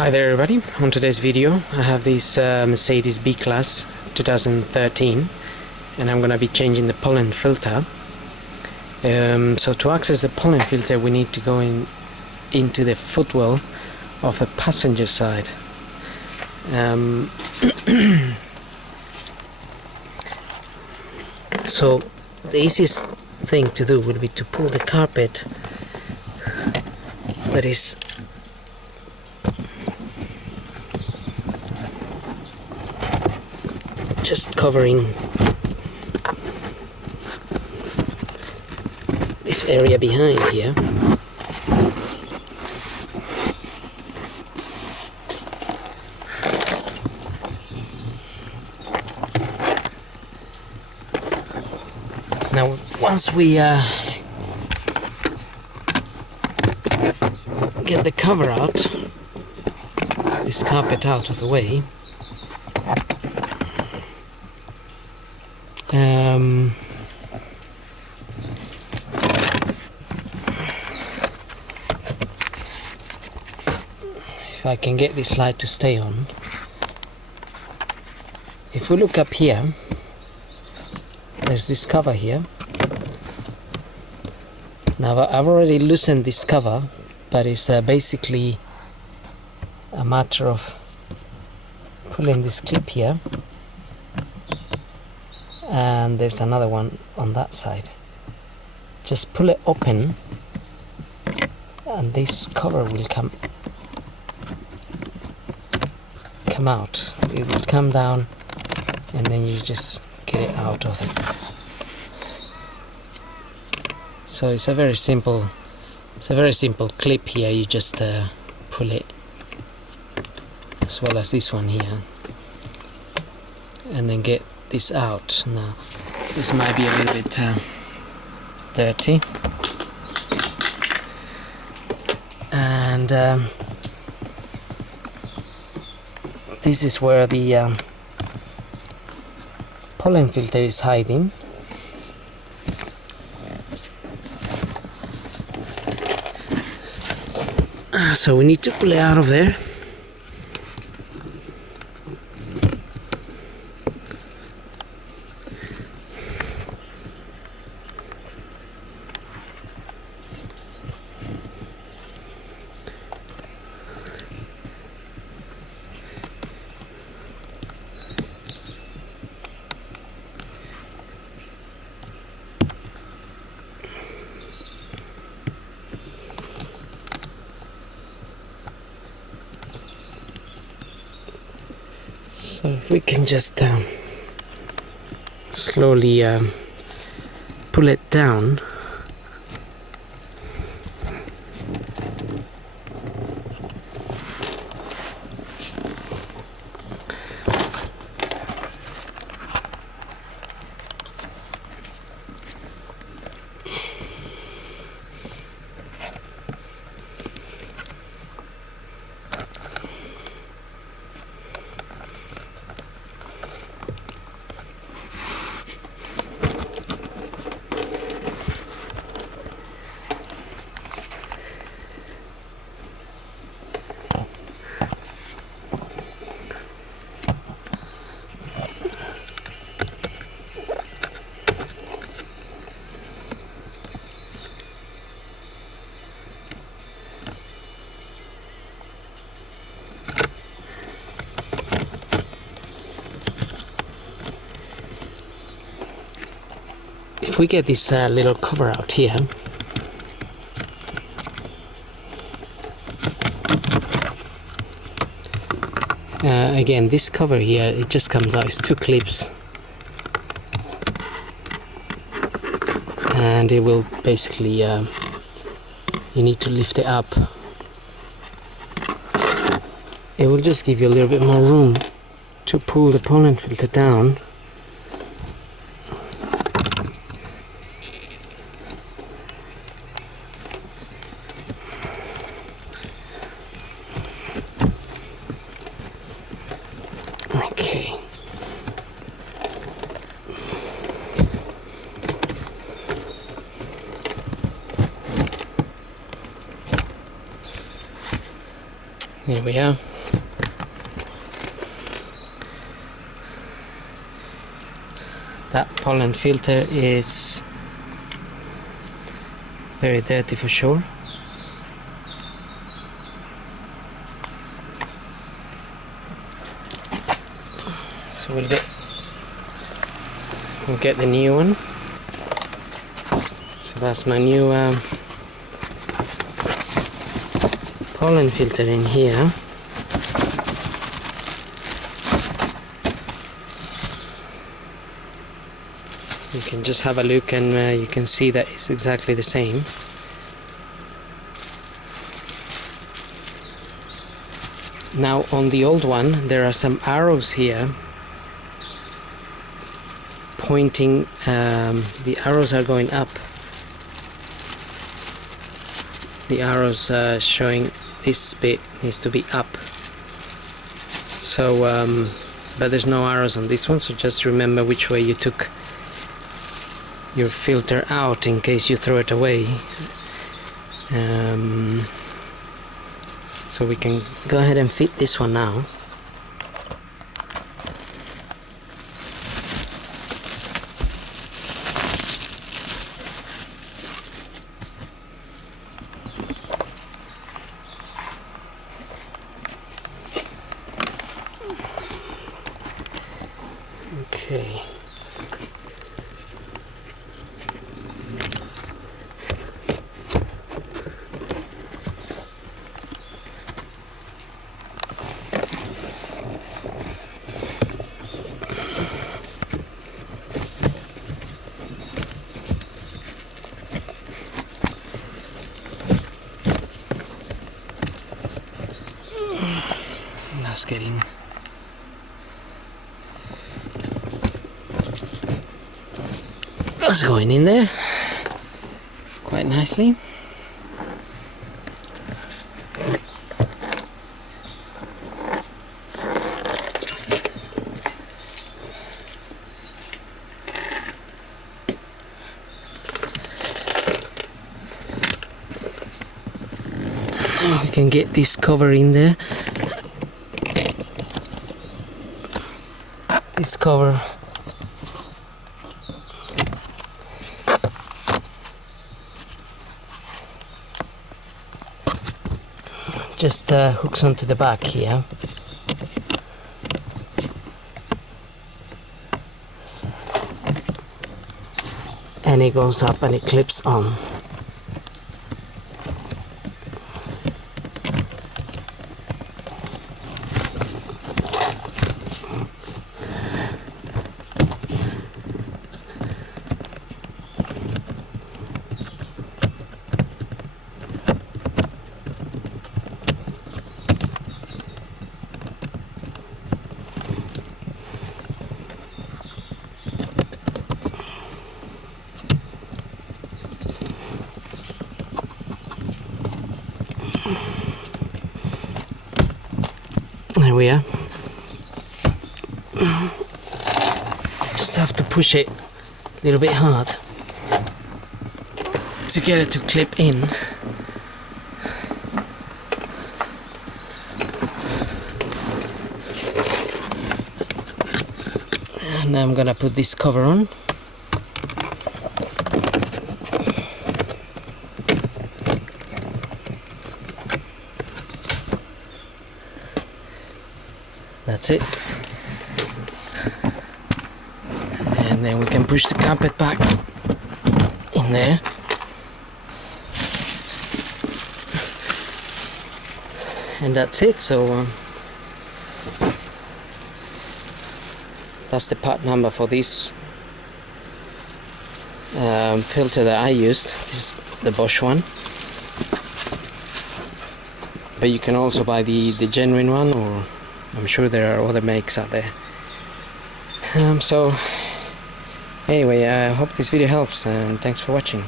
Hi there everybody, on today's video I have this Mercedes B-Class 2013 and I'm going to be changing the pollen filter. So to access the pollen filter we need to go into the footwell of the passenger side. So the easiest thing to do would be to pull the carpet that is just covering this area behind here. Now once we get the cover out, this carpet out of the way, if I can get this light to stay on, if we look up here, there's this cover here. Now I've already loosened this cover, but it's basically a matter of pulling this clip here, and there's another one on that side. Just pull it open and this cover will come out. It will come down and then you just get it out of it. So it's a very simple clip here. You just pull it, as well as this one here, and then get this out. Now this might be a little bit dirty, and this is where the pollen filter is hiding. So we need to pull it out of there. So if we can just slowly pull it down. If we get this little cover out here, again this cover here, it just comes out, it's two clips, and it will basically you need to lift it up. It will just give you a little bit more room to pull the pollen filter down. Okay. Here we are. That pollen filter is very dirty for sure. So we'll get the new one. So that's my new pollen filter in here. You can just have a look and you can see that it's exactly the same. Now on the old one there are some arrows here pointing, the arrows are going up. The arrows showing this bit needs to be up. So, but there's no arrows on this one, so just remember which way you took your filter out in case you throw it away. So we can go ahead and fit this one now. Okay. That's getting that's going in there quite nicely. We can get this cover in there. This cover just hooks onto the back here. And it goes up and it clips on. There we are. Just have to push it a little bit hard to get it to clip in. And I'm gonna put this cover on. That's it. And then we can push the carpet back in there. And that's it. So that's the part number for this filter that I used. This is the Bosch one. But you can also buy the genuine one, or I'm sure there are other makes out there. So anyway, I hope this video helps, and thanks for watching.